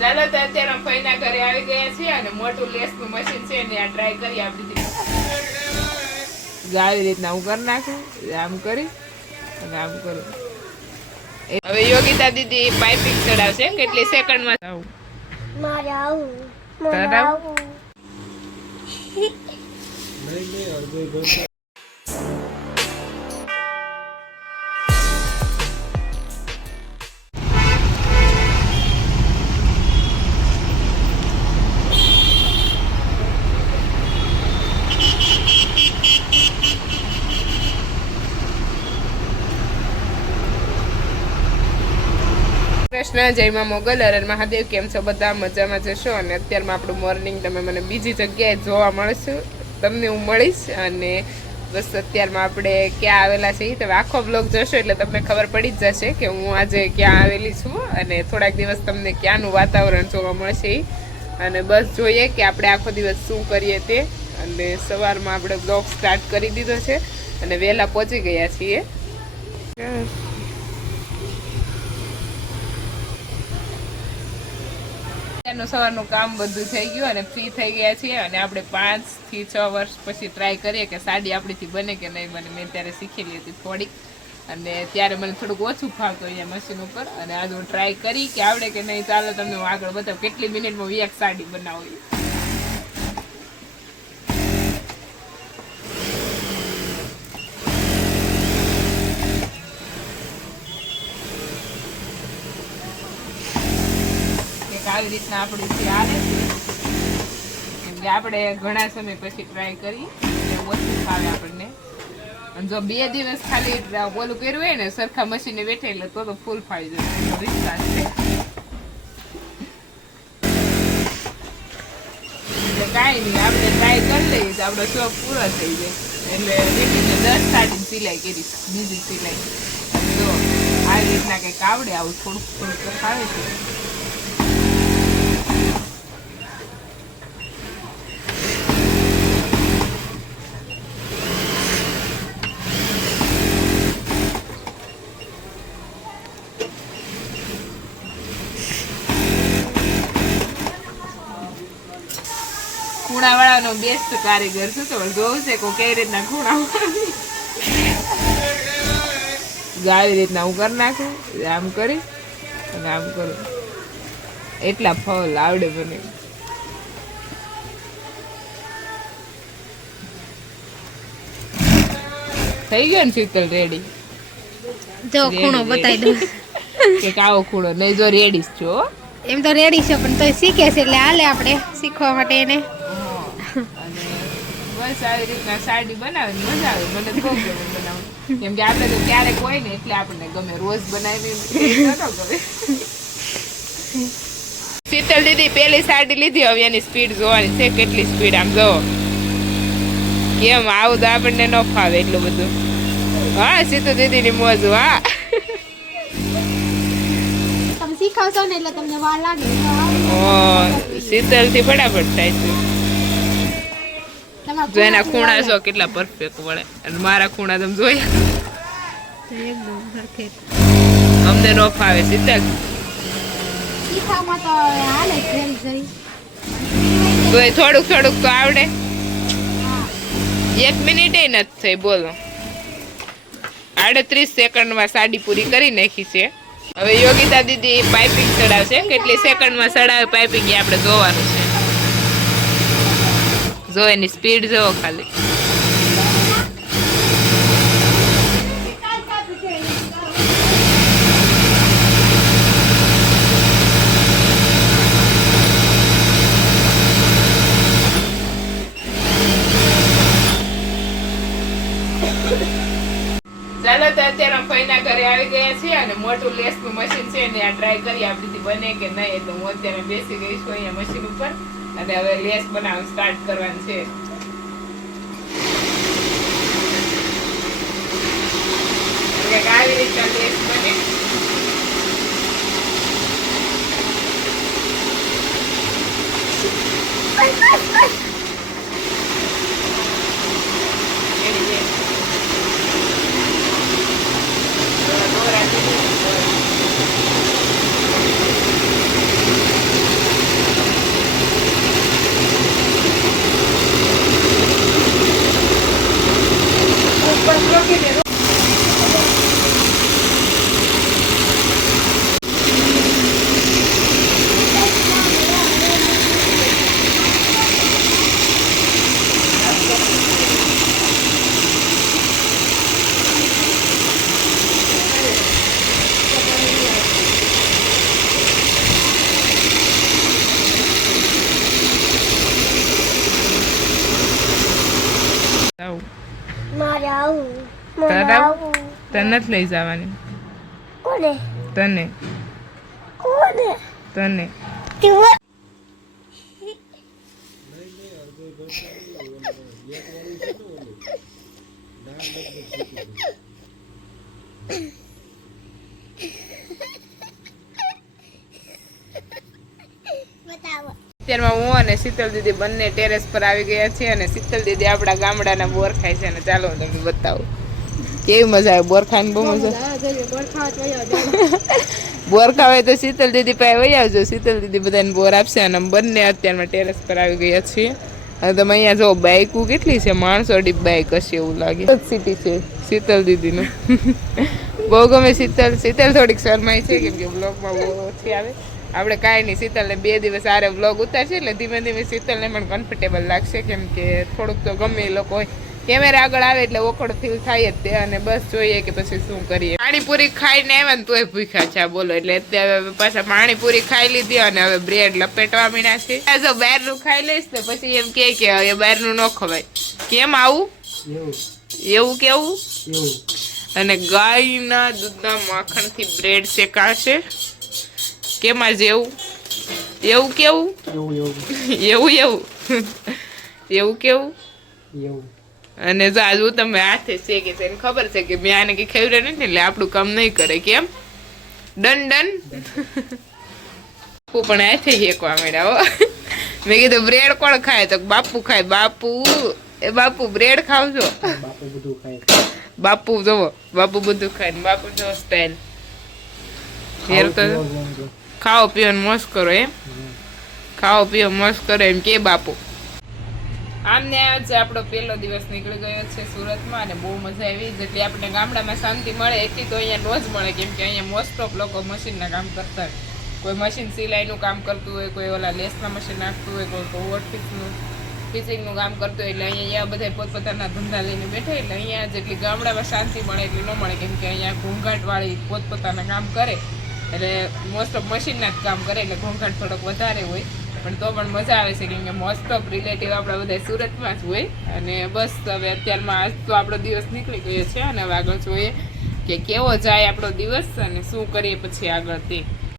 ચાલો તો અત્યારે ફઈના ઘરે આવી ગયા છીએ અને મોટું લેસનું મશીન છે ને આ ટ્રાય કરી આપણી આવી રીતના હું કરી નાખું આમ કરી અને આમ કરું. હવે યોગિતા દીદી પાઇપિંગ ચડાવશે કેટલી સેકન્ડમાં આવું મારે આવું કૃષ્ણ જય માં મોગલ હર મહાદેવ. કેમ છો બધા? મજામાં જશો. અને અત્યારમાં આપણું મોર્નિંગ તમે મને બીજી જગ્યાએ જોવા મળશું, તમને હું મળીશ. અને બસ અત્યારમાં આપણે ક્યાં આવેલા છે તમે આખો બ્લોગ જોશો એટલે તમને ખબર પડી જ જશે કે હું આજે ક્યાં આવેલી છું અને થોડાક દિવસ તમને ક્યાંનું વાતાવરણ જોવા મળશે. અને બસ જોઈએ કે આપણે આખો દિવસ શું કરીએ તે. અને સવારમાં આપણે બ્લોગ સ્ટાર્ટ કરી દીધો છે અને વહેલા પહોંચી ગયા છીએ. સવારનું કામ બધું થઈ ગયું અને ફ્રી થઈ ગયા છીએ. અને આપણે 5 થી 6 વર્ષ પછી ટ્રાય કરીએ કે સાડી આપણીથી બને કે નહીં બને. મેં ત્યારે શીખેલી હતી થોડીક અને ત્યારે મને થોડુંક ઓછું ફાવતું અહીંયા મશીન ઉપર. અને આજે હું ટ્રાય કરી કે આવડે કે નહીં. ચાલો તમને હું આગળ બતાવું કેટલી મિનિટમાં એક સાડી બનાવું. આવી રીતના આપણી આવે છે કેમ કે આપણે ઘણા સમય પછી ટ્રાય કરી ઓછું ફાવે આપણને. અને જો 2 દિવસ ખાલી ઓલું કર્યું હોય ને સરખા મશીને બેઠે એટલે તો ફૂલ ફાવી જાય વિશ્વાસ છે. એટલે કાંઈ નહીં આપણે ટ્રાય કરી લઈએ તો આપણો શોખ પૂરો થઈ જાય. એટલે 10 સાડી સિલાઈ કરી બીજી સિલાઈ. જો આવી રીતના કંઈક આવડે આવું થોડુંક થોડુંક ફાવે છે. ખૂણાવાળાનો બેસ્ટ કારીગર શું તો જોવું છે કે કઈ રીતના ખૂણા આવી રીતના હું કરી નાખું આમ કરી અને આમ કરું. એટલા ફોલ આવડે મને. થઈ ગયો ને શીતલ રેડી? જો ખૂણો બતાવી દઉં કે આવો ખૂણો નહીં. જો રેડી છો એમ તો રેડી છે પણ તોય શીખે છે એટલે હાલે આપણે શીખવા માટે એને. બસ આવી રીતના સાડી બનાવે મજા આવે. મને બહુ ગમે બનાવવું કેમ કે આપણે તો ક્યારેક હોય ને એટલે આપણને ગમે. રોજ બનાવી ગમે. શીતલ દીદી પેલી સાડી લીધી હવે એની સ્પીડ જોવાની છે કેટલી સ્પીડ. આમ જો કેમ આવું તો આપણને ન ફાવે એટલું બધું. હા શીતલ દીદી ની મોજ. હા શીખવશો ને એટલે તમને વાર લાગે. શીતલ થી ફટાફટ થાય છે. જો એના ખૂણા જો કેટલા પરફેક્ટ વળે અને મારા ખૂણા તમે જોયા અમને નો ફાવે. શીતલ થોડુંક થોડુંક તો આવડે. 1 મિનિટ નથી થઈ બોલો. 38 સેકન્ડમાં સાડી પૂરી કરી નાખી છે. હવે યોગિતા દીદી પાઇપિંગ ચડાવશે કેટલી સેકન્ડમાં ચડાવે પાઇપિંગ એ આપણે જોવાનું છે. જો એની સ્પીડ જોવો ખાલી. ચાલો તો અત્યારે ફઈના ઘરે આવી ગયા છીએ અને મોટું લેસનું મશીન છે ને આ ટ્રાય કરી આપણીથી બને કે નહીં. એટલે હું અત્યારે બેસી ગઈ છું અહીંયા મશીન ઉપર અને હવે લેસ બનાવવાનું સ્ટાર્ટ કરવાનું છે. આવી રીતના લેસ બને. તને નથી લઈ જવાની. તને તને અત્યારમાં હું અને શીતલ દીદી બંને ટેરેસ પર આવી ગયા છીએ અને શીતલ દીદી આપણા ગામડાના બોર ખાય છે અને ચાલો હું તમને બતાવું કેવી મજા આવે બોર ખાઈને. બહુ મજા બોર ખાવાય તો શીતલ દીદી પાસે વહી આવજો. શીતલ દીદી બધાને બોર આપશે અને બંને અત્યારમાં ટેરેસ પર આવી ગયા છીએ. અને તમે અહીંયા જો બાઇકો કેટલી છે, માણસો અડી બાઇક હશે એવું લાગે. સિટી છે શીતલ દીદીનું. બહુ ગમે શીતલ. શીતલ થોડીક શરમાઈ છે કેમ કે બ્લોગમાં બહુ ઓછી આવે. આપણે કાંઈ નહીં, શીતલને 2 દિવસ આરે વ્લોગ ઉતારશે એટલે ધીમે ધીમે શીતલને પણ કમ્ફર્ટેબલ લાગશે કેમ કે થોડુંક તો ગમે એ લોકો હોય કેમેરા આગળ આવે એટલે ઓકળ ફીલ થાય જ તે. અને બસ જોઈએ કે પછી શું કરીએ. પાણીપુરી ખાઈને આવ્યા ને તોય ભૂખ્યા છે બોલો. એટલે અત્યારે પાછા પાણીપુરી ખાઈ લીધી અને હવે બ્રેડ લપેટવા મીણા છે. જો બહારનું ખાઈ લઈશ ને પછી એમ કે હવે બહારનું ન ખવાય. કેમ આવું એવું કેવું? અને ગાયના દૂધના માખણથી બ્રેડ શેકાશે. કેમાં જેવું એવું કેવું એવું એવું કેવું. અને જો આજુ તમે હાથે શેકે છે એને ખબર છે કે મેં આને કઈ ખેવડે નથી એટલે આપણું કામ નહીં કરે. કેમ ડન ડન. બાપુ પણ હાથે શેકવા માંડ્યા હો. મેં કીધું બ્રેડ કોણ ખાય તો બાપુ ખાય. બાપુ એ બાપુ બ્રેડ ખાવજો. બાપુ જોવો બાપુ બધું ખાય ને બાપુ જો સ્ટાઈલ. ખાઓ પીઓ મોજ કરો એમ. ખાઓ પીઓ મોજ કરો એમ કે બાપુ. આમને આજે આપણો પહેલો દિવસ નીકળી ગયો છે સુરતમાં અને બહુ મજા આવી. જેટલી આપણે ગામડામાં શાંતિ મળે એટલી તો અહીંયા નો જ મળે કેમ કે અહીંયા મોસ્ટ ઓફ લોકો મશીનના કામ કરતા હોય. કોઈ મશીન સિલાઈનું કામ કરતું હોય, કોઈ ઓલા લેસના મશીન નાખતું હોય, કોઈ ઓવરફિક્સનું સ્ટિચિંગનું કામ કરતું હોય. એટલે અહીંયા બધા પોતપોતાના ધંધા લઈને બેઠા. એટલે અહીંયા જેટલી ગામડામાં શાંતિ મળે એટલી ન મળે કેમ કે અહીંયા ઘોંઘાટવાળી પોતપોતાના કામ કરે એટલે મોસ્ટ ઓફ મશીનના જ કામ કરે એટલે ઘોંઘાટ થોડોક વધારે હોય. પણ તો પણ મજા આવે છે કેમ કે મોસ્ટ ઓફ રિલેટિવ આપણા બધા સુરતમાં જ હોય. અને બસ હવે અત્યારમાં આજ તો આપણો દિવસ નીકળી ગયો છે અને હવે આગળ જોઈએ કે કેવો જાય આપણો દિવસ અને શું કરીએ પછી આગળ તે.